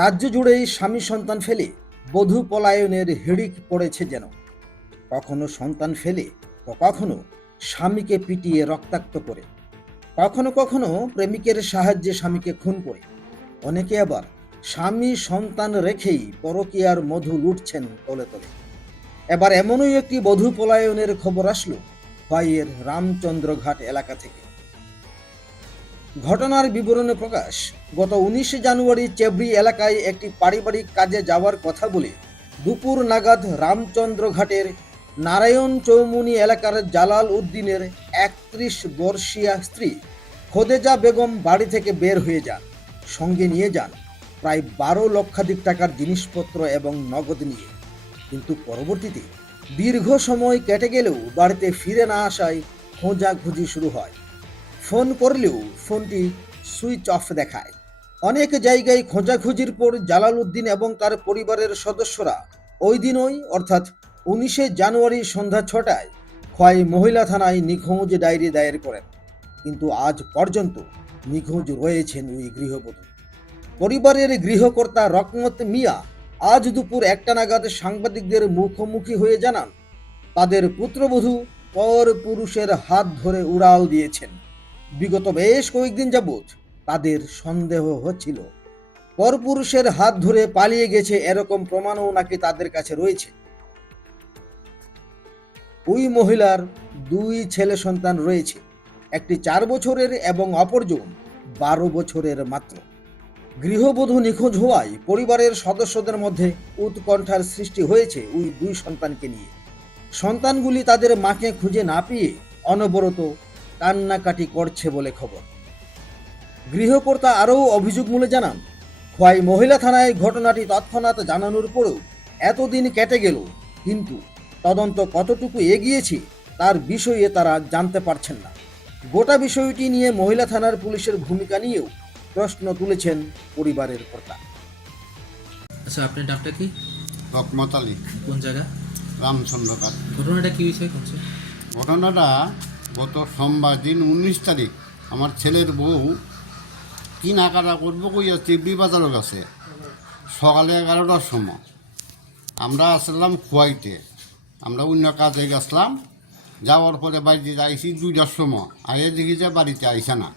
রাজ্য জুড়েই স্বামী সন্তান ফেলে বধূ পলায়নের হিড়িক পড়েছে যেন। কখনো সন্তান ফেলে তো কখনো স্বামীকে পিটিয়ে রক্তাক্ত করে, কখনো কখনো প্রেমিকের সাহায্যে স্বামীকে খুন করে, অনেকে আবার স্বামী সন্তান রেখেই পরকীয়ার মধু লুটছেন তলে তলে। এবার এমনই একটি বধূ পলায়নের খবর আসলো খোয়াইয়ের রামচন্দ্রঘাট এলাকা থেকে। ঘটনার বিবরণে প্রকাশ, গত 19 জানুয়ারি চেবড়ি এলাকায় একটি পারিবারিক কাজে যাওয়ার কথা বলে দুপুর নাগাদ রামচন্দ্রঘাটের নারায়ণ চৌমুনি এলাকার জালাল উদ্দিনের 31 বর্ষীয়া স্ত্রী খোদেজা বেগম বাড়ি থেকে বের হয়ে যান। সঙ্গে নিয়ে যান প্রায় 12 লক্ষাধিক টাকার জিনিসপত্র এবং নগদ নিয়ে। কিন্তু পরবর্তীতে দীর্ঘ সময় কেটে গেলেও বাড়িতে ফিরে না আসায় খোঁজাখুঁজি শুরু হয়। ফোন করলেও ফোনটি সুইচ অফ দেখায়। অনেক জায়গায় খোঁজাখুঁজির পর জালাল উদ্দিন এবং তার পরিবারের সদস্যরা ওই দিনই অর্থাৎ 19 জানুয়ারি সন্ধ্যা 6টায় খোয়াই মহিলা থানায় নিখোঁজ ডায়েরি দায়ের করেন। কিন্তু আজ পর্যন্ত নিখোঁজ রয়েছেন ওই গৃহবধূ। পরিবারের গৃহকর্তা রকমত মিয়া আজ দুপুর 1টা নাগাদ সাংবাদিকদের মুখোমুখি হয়ে জানান, তাদের পুত্রবধূ পর পুরুষের হাত ধরে উড়াল দিয়েছেন। বিগত বেশ কয়েকদিন যাবৎ তাদের সন্দেহ হচ্ছিল পরপুরুষের হাত ধরে পালিয়ে গেছে, এরকম প্রমাণও নাকি তাদের কাছে রয়েছে। ওই মহিলার 2 ছেলে সন্তান রয়েছে, একটি 4 বছরের এবং অপরজন 12 বছরের মাত্র। গৃহবধূ নিখোঁজ হওয়ায় পরিবারের সদস্যদের মধ্যে উৎকণ্ঠার সৃষ্টি হয়েছে ওই 2 সন্তানকে নিয়ে। সন্তানগুলি তাদের মাকে খুঁজে না পেয়ে অনবরত কান্নাকাটি করছে বলে খবর। গৃহকর্তা আরও অভিযোগমূলে জানান, খোয়াই মহিলা থানায় ঘটনাটি তৎক্ষণাৎ জানানোর পরেও এতদিন কেটে গেল, কিন্তু তদন্ত কতটুকু এগিয়েছে তার বিষয়ে তারা জানতে পারছেন না। গোটা বিষয়টি নিয়ে মহিলা থানার পুলিশের ভূমিকা নিয়েও প্রশ্ন তুলেছেন পরিবারের কর্তা। আচ্ছা, আপনার নামটা কি? রকমত আলী, কোন জায়গা? রামচন্দ্রঘাট। ঘটনাটা কি হয়েছে? ঘটনাটা গত সোমবার দিন 19 তারিখ আমার ছেলের বউ কেনাকাটা করবো কইয়া চিবড়ি বাজারও গেছে সকালে 11টার সময়। আমরা আসলাম খোয়াইতে, আমরা অন্য কাজে গেছিলাম। যাওয়ার পরে বাড়িতে আইসি 2টার সময়, আগে দেখি যে বাড়িতে আইসে না।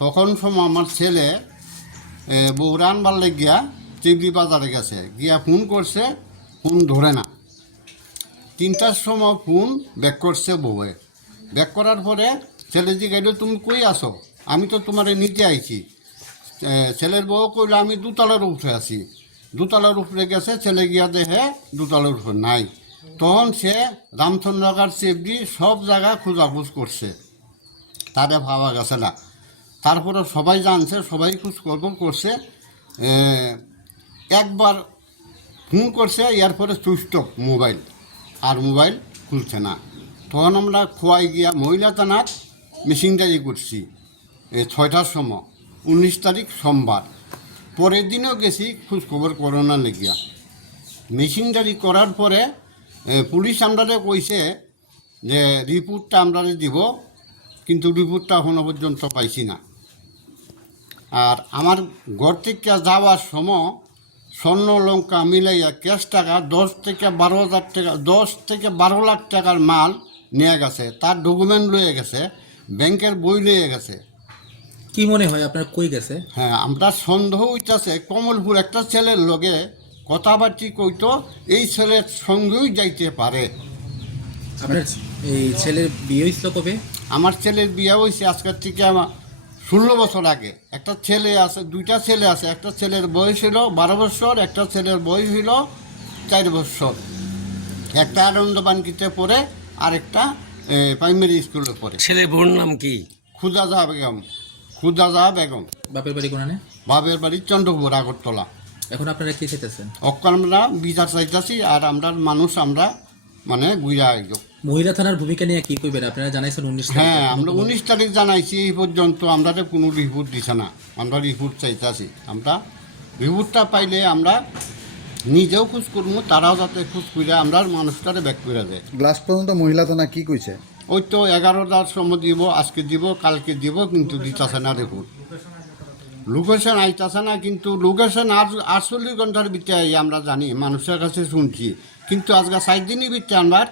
তখন সময় আমার ছেলে বউ রানবার গিয়া চিবড়ি বাজারে গেছে, গিয়া ফোন করছে, ফোন ধরে না। 3টার সময় ফোন ব্যাক করছে বউয়ে। ব্যাক করার পরে ছেলে জিজ্ঞাসা, তুমি কই আসো? আমি তো তোমারে নিতে আইছি। ছেলের বউ কইল, আমি 2তলার উপরে আছি। 2তলার উপরে গেছে, ছেলে গিয়া দেখে 2তলার উপরে নাই। তখন সে রামচন্দ্রঘাট চেবড়ি সব জায়গা খোঁজাখুঁজ করছে, তারে ভাবা গেছে না। তারপরে সবাই জানছে, সবাই খোঁজখবর করছে। একবার ফোন করছে, এরপরে সুইচ অফ মোবাইল, আর মোবাইল খুলছে না। তখন আমরা খোয়াই গিয়া মহিলা থানার মেশিনদারি করছি 6টার সময়, 19 তারিখ সোমবার। পরের দিনও গেছি খোঁজখবর করোনা লেগিয়া। মেশিনদারি করার পরে পুলিশ আমরা কইছে যে রিপোর্টটা আমরা দিব, কিন্তু রিপোর্টটা এখনো পর্যন্ত পাইছি না। আর আমার ঘর থেকে যাওয়ার সময় স্বর্ণ লঙ্কা মিলাইয়া ক্যাশ টাকা 10 থেকে 12,000 টাকা, 10 থেকে 12 লাখ টাকার মাল নিয়ে গেছে। তার ডকুমেন্ট লয়ে গেছে, ব্যাংকের বই লয়ে গেছে। কি মনে হয় আপনার কই গেছে? হ্যাঁ, আমরা সন্দেহ হইতেছে কমলপুর একটা ছেলের লগে কথাবার্তি কইতো, এই ছেলের সঙ্গেই যাইতে পারে। আপনার এই ছেলের বিয়ে হয়েছিল কবে? আমার ছেলের বিয়ে হয়েছে আজকের থেকে আমার 16 বছর আগে। একটা ছেলে আছে, 2টা ছেলে আছে। একটা ছেলের বয়স হলো 12 বছর, একটা ছেলের বয়স হলো 4 বছর। একটা আনন্দবানকিতে পড়ে, আর একটা প্রাইমারি স্কুলে পড়ে। ছেলের বোন নাম কি? খুদাজা বেগম। খুদাজা বেগম। বাপের বাড়ি কোনানে? বাবের বাড়ি চন্দ্রপুর, আগরতলা। এখন আপনারা কি চাইতেছেন? অক্ষর আমরা বিচার চাইতেছি, আর আমরা মানুষ আমরা মানে গুইরা আইব। মহিলা থানার ভূমিকা নিয়ে কি কইবেন? আপনারা জানাইছেন 19 তারিখ। হ্যাঁ, আমরা 19 তারিখ জানাইছি, এই পর্যন্ত আমরা কোনো রিপোর্ট দিছে না। আমরা রিপোর্ট চাইতেছি। আমরা রিপোর্টটা পাইলে আমরা নিজেও খোঁজ করবো, তারাও যাতে খোঁজ করে আমরা মানুষটারে ব্যাক করে দেয়। লাস্ট পর্যন্ত মহিলা থানা কি কইছে? ওই তো 11টার সময় দিব, আজকে দিব, কালকে দিব, কিন্তু দিতেছে না রিপোর্ট। লোকেশন আইতাছে না, কিন্তু লোকেশন আজ 48 ঘন্টার ভিতরে আমরা জানি, মানুষের কাছে শুনছি, কিন্তু আজকে 4 দিনই ভিতরে আনবার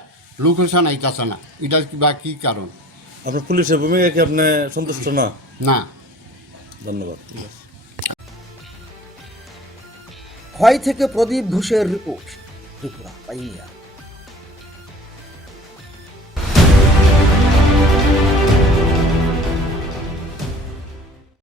লোকেশন আইতাছে না। এটা বা কি কারণ? আপনার পুলিশের ভূমিকা কি আপনি সন্তুষ্ট না? না। ধন্যবাদ। খোয়াই থেকে প্রদীপ ঘোষের রিপোর্ট, ত্রিপুরা পাইনিয়ার।